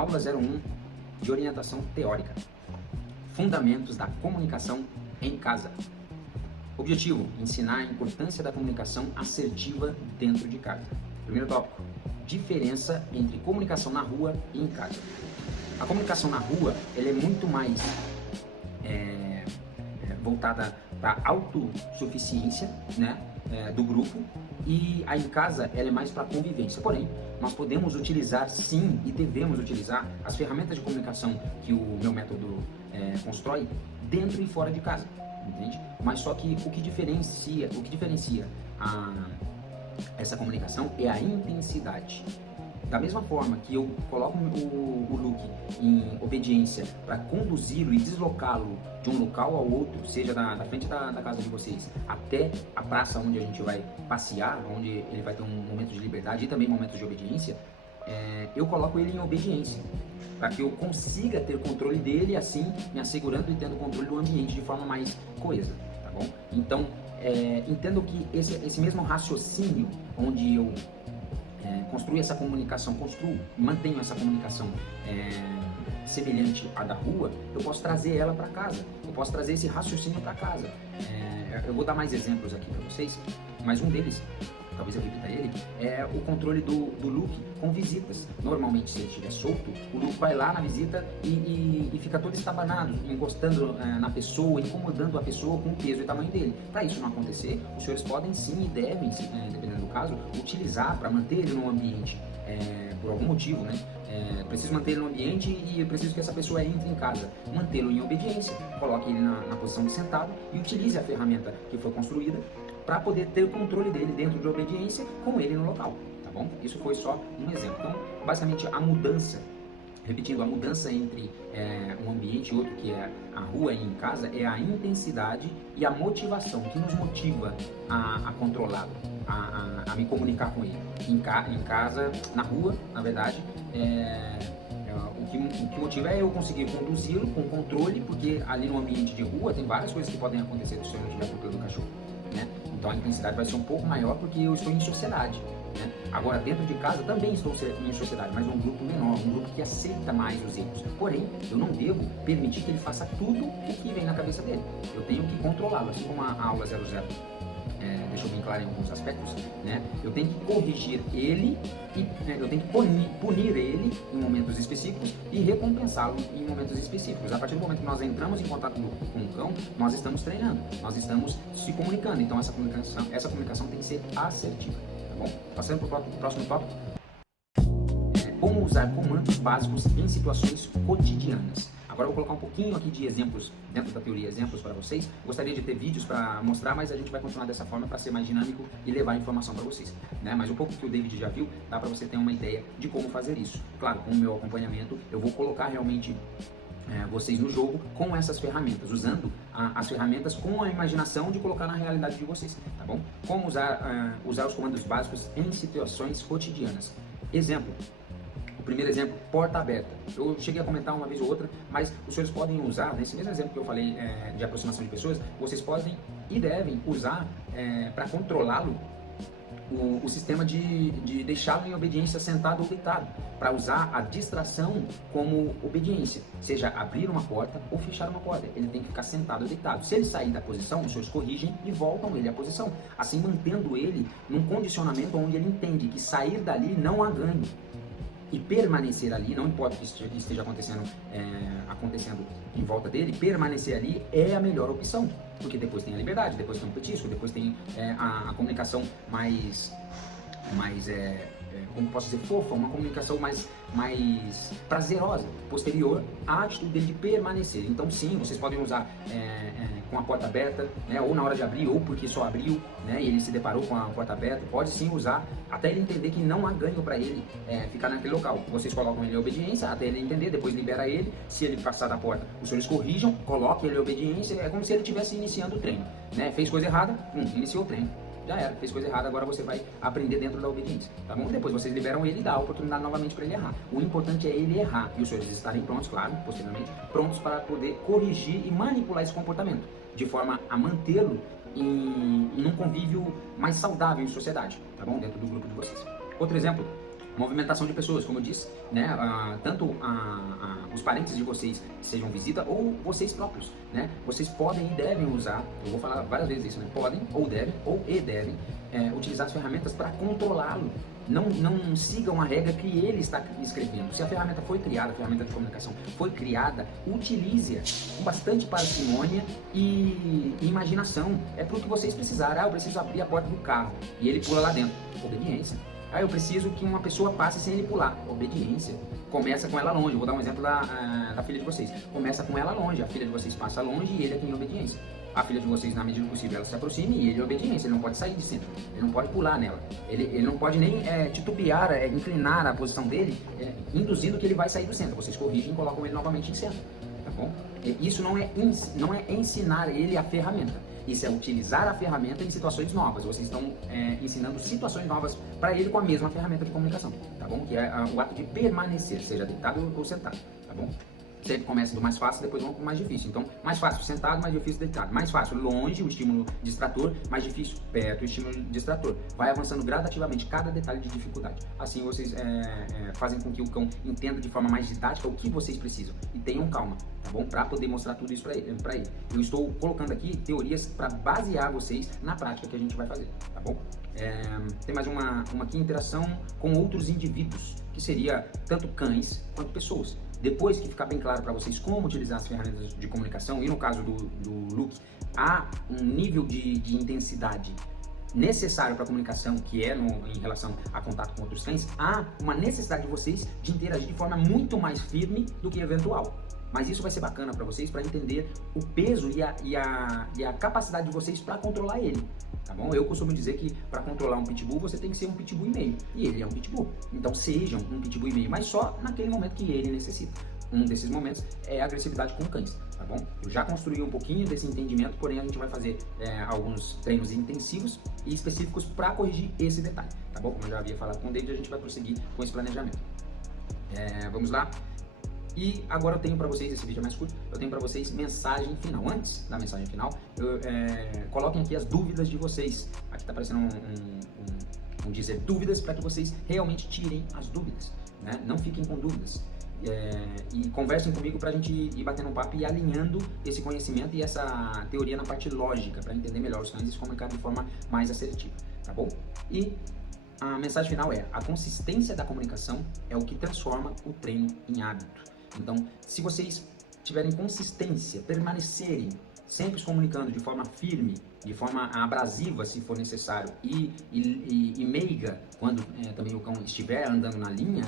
Aula 01 de orientação teórica. Fundamentos da comunicação em casa. Objetivo: ensinar a importância da comunicação assertiva dentro de casa. Primeiro tópico: diferença entre comunicação na rua e em casa. A comunicação na rua ela é muito mais voltada para a autossuficiência, né, do grupo, e aí em casa ela é mais para convivência. Porém, nós podemos utilizar sim e devemos utilizar as ferramentas de comunicação que o meu método constrói dentro e fora de casa, entende? Mas só que o que diferencia essa comunicação é a intensidade. Da mesma forma que eu coloco o Luke em obediência para conduzi-lo e deslocá-lo de um local ao outro, seja da frente da casa de vocês até a praça onde a gente vai passear, onde ele vai ter um momento de liberdade e também momentos de obediência, eu coloco ele em obediência para que eu consiga ter controle dele, assim me assegurando e tendo controle do ambiente de forma mais coesa, tá bom? Então, entendo que esse mesmo raciocínio onde eu construo essa comunicação, mantenho essa comunicação semelhante à da rua, eu posso trazer ela para casa, eu posso trazer esse raciocínio para casa. Eu vou dar mais exemplos aqui para vocês, mas um deles, talvez eu repita ele, é o controle do Luke com visitas. Normalmente, se ele estiver solto, o Luke vai lá na visita e fica todo estabanado, encostando na pessoa, incomodando a pessoa com o peso e tamanho dele. Para isso não acontecer, os senhores podem sim e devem, dependendo do caso, utilizar para manter ele no ambiente, por algum motivo, né? Preciso manter ele no ambiente e eu preciso que essa pessoa entre em casa. Mantê-lo em obediência, coloque ele na posição de sentado e utilize a ferramenta que foi construída para poder ter o controle dele dentro de obediência com ele no local, tá bom? Isso foi só um exemplo. Então, basicamente, a mudança, repetindo, a mudança entre um ambiente e outro, que é a rua e em casa, é a intensidade e a motivação que nos motiva a controlá-lo, a me comunicar com ele. Em casa, na rua, na verdade, o que motiva é eu conseguir conduzi-lo com controle, porque ali no ambiente de rua tem várias coisas que podem acontecer se eu não tiver controle do cachorro, né? Então a intensidade vai ser um pouco maior porque eu estou em sociedade, né? Agora dentro de casa também estou em sociedade, mas um grupo menor, um grupo que aceita mais os erros. Porém, eu não devo permitir que ele faça tudo o que vem na cabeça dele. Eu tenho que controlá-lo, assim como a aula 00 deixou bem claro em alguns aspectos, né? Eu tenho que corrigir ele e eu tenho que punir ele em momentos específicos e recompensá-lo em momentos específicos. A partir do momento que nós entramos em contato com o cão, nós estamos treinando, nós estamos se comunicando. Então essa comunicação tem que ser assertiva, tá bom? Passando para o próximo tópico. Como usar comandos básicos em situações cotidianas. Agora eu vou colocar um pouquinho aqui de exemplos, dentro da teoria, exemplos para vocês. Gostaria de ter vídeos para mostrar, mas a gente vai continuar dessa forma para ser mais dinâmico e levar a informação para vocês, né? Mas um pouco que o David já viu, dá para você ter uma ideia de como fazer isso. Claro, com o meu acompanhamento, eu vou colocar realmente vocês no jogo com essas ferramentas, usando as ferramentas com a imaginação de colocar na realidade de vocês, tá bom? Como usar os comandos básicos em situações cotidianas. Exemplo. O primeiro exemplo, porta aberta. Eu cheguei a comentar uma vez ou outra, mas os senhores podem usar, nesse mesmo exemplo que eu falei de aproximação de pessoas, vocês podem e devem usar para controlá-lo o sistema de deixá-lo em obediência sentado ou deitado, para usar a distração como obediência, seja abrir uma porta ou fechar uma porta. Ele tem que ficar sentado ou deitado. Se ele sair da posição, os senhores corrigem e voltam ele à posição, assim mantendo ele num condicionamento onde ele entende que sair dali não há ganho. E permanecer ali, não importa o que esteja acontecendo em volta dele, permanecer ali é a melhor opção, porque depois tem a liberdade, depois tem um petisco, depois tem a comunicação mais como posso dizer, fofa, uma comunicação mais prazerosa, posterior à atitude dele de permanecer. Então sim, vocês podem usar com a porta aberta, né, ou na hora de abrir, ou porque só abriu, né, e ele se deparou com a porta aberta, pode sim usar, até ele entender que não há ganho para ele ficar naquele local. Vocês colocam ele em obediência, até ele entender, depois libera ele. Se ele passar da porta, os senhores corrijam, coloquem ele em obediência, é como se ele estivesse iniciando o treino, né? Fez coisa errada, iniciou o treino. Já era, fez coisa errada, agora você vai aprender dentro da obediência, tá bom? Depois vocês liberam ele e dá a oportunidade novamente para ele errar. O importante é ele errar e os senhores estarem prontos, claro, posteriormente, prontos para poder corrigir e manipular esse comportamento, de forma a mantê-lo em um convívio mais saudável em sociedade, tá bom? Dentro do grupo de vocês. Outro exemplo, Movimentação de pessoas, como eu disse, né? Tanto os parentes de vocês que sejam visita ou vocês próprios, né? Vocês podem e devem usar, eu vou falar várias vezes isso, né? Podem ou devem, devem utilizar as ferramentas para controlá-lo. Não sigam a regra que ele está escrevendo. Se a ferramenta foi criada, a ferramenta de comunicação foi criada, utilize-a com bastante parcimônia e imaginação. É para o que vocês precisarem. Eu preciso abrir a porta do carro e ele pula lá dentro. Obediência. Eu preciso que uma pessoa passe sem ele pular. Obediência. Começa com ela longe. Vou dar um exemplo da filha de vocês. Começa com ela longe. A filha de vocês passa longe e ele é quem obediência. A filha de vocês, na medida do possível, ela se aproxime e ele é obediência. Ele não pode sair de cima. Ele não pode pular nela. Ele não pode nem titubear, inclinar a posição dele, induzindo que ele vai sair do centro. Vocês corrigem e colocam ele novamente em centro. Tá bom? Isso não é ensinar ele a ferramenta. Isso é utilizar a ferramenta em situações novas. Vocês estão ensinando situações novas para ele com a mesma ferramenta de comunicação, tá bom? Que é o ato de permanecer, seja deitado ou sentado, tá bom? Sempre começa do mais fácil, depois vamos para o mais difícil. Então, mais fácil sentado, mais difícil deitado. Mais fácil longe, o estímulo distrator, mais difícil perto, o estímulo distrator. Vai avançando gradativamente cada detalhe de dificuldade. Assim vocês fazem com que o cão entenda de forma mais didática o que vocês precisam. E tenham calma, tá bom? Para poder mostrar tudo isso para ele. Eu estou colocando aqui teorias para basear vocês na prática que a gente vai fazer, tá bom? Tem mais uma aqui, interação com outros indivíduos, que seria tanto cães quanto pessoas. Depois que ficar bem claro para vocês como utilizar as ferramentas de comunicação, e no caso do Luke, há um nível de intensidade necessário para a comunicação, que é em relação a contato com outros cães, há uma necessidade de vocês de interagir de forma muito mais firme do que eventual. Mas isso vai ser bacana para vocês, para entender o peso e a capacidade de vocês para controlar ele, tá bom? Eu costumo dizer que para controlar um pitbull, você tem que ser um pitbull e meio, e ele é um pitbull. Então sejam um pitbull e meio, mas só naquele momento que ele necessita. Um desses momentos é a agressividade com cães, tá bom? Eu já construí um pouquinho desse entendimento, porém a gente vai fazer alguns treinos intensivos e específicos para corrigir esse detalhe, tá bom? Como eu já havia falado com o David, a gente vai prosseguir com esse planejamento. Vamos lá. E agora eu tenho para vocês, esse vídeo é mais curto, eu tenho para vocês mensagem final. Antes da mensagem final, coloquem aqui as dúvidas de vocês. Aqui está aparecendo um dizer dúvidas, para que vocês realmente tirem as dúvidas, né? Não fiquem com dúvidas. E conversem comigo para a gente ir batendo um papo e alinhando esse conhecimento e essa teoria na parte lógica, para entender melhor os cães e se comunicar de forma mais assertiva, tá bom? E a mensagem final é: a consistência da comunicação é o que transforma o treino em hábito. Então, se vocês tiverem consistência, permanecerem sempre se comunicando de forma firme, de forma abrasiva, se for necessário, e meiga, quando também o cão estiver andando na linha,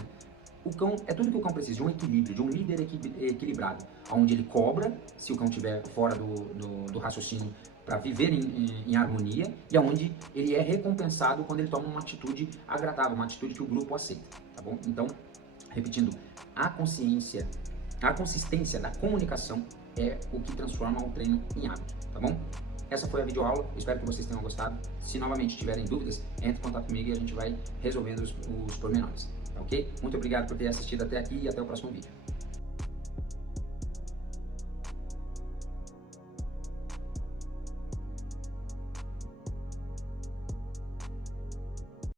o cão, é tudo que o cão precisa, de um equilíbrio, de um líder equilibrado, onde ele cobra, se o cão estiver fora do raciocínio, para viver em harmonia, e onde ele é recompensado quando ele toma uma atitude agradável, uma atitude que o grupo aceita, tá bom? Então, repetindo, a consistência da comunicação é o que transforma o treino em hábito, tá bom? Essa foi a videoaula, espero que vocês tenham gostado. Se novamente tiverem dúvidas, entre em contato comigo e a gente vai resolvendo os pormenores, tá ok? Muito obrigado por ter assistido até aqui e até o próximo vídeo.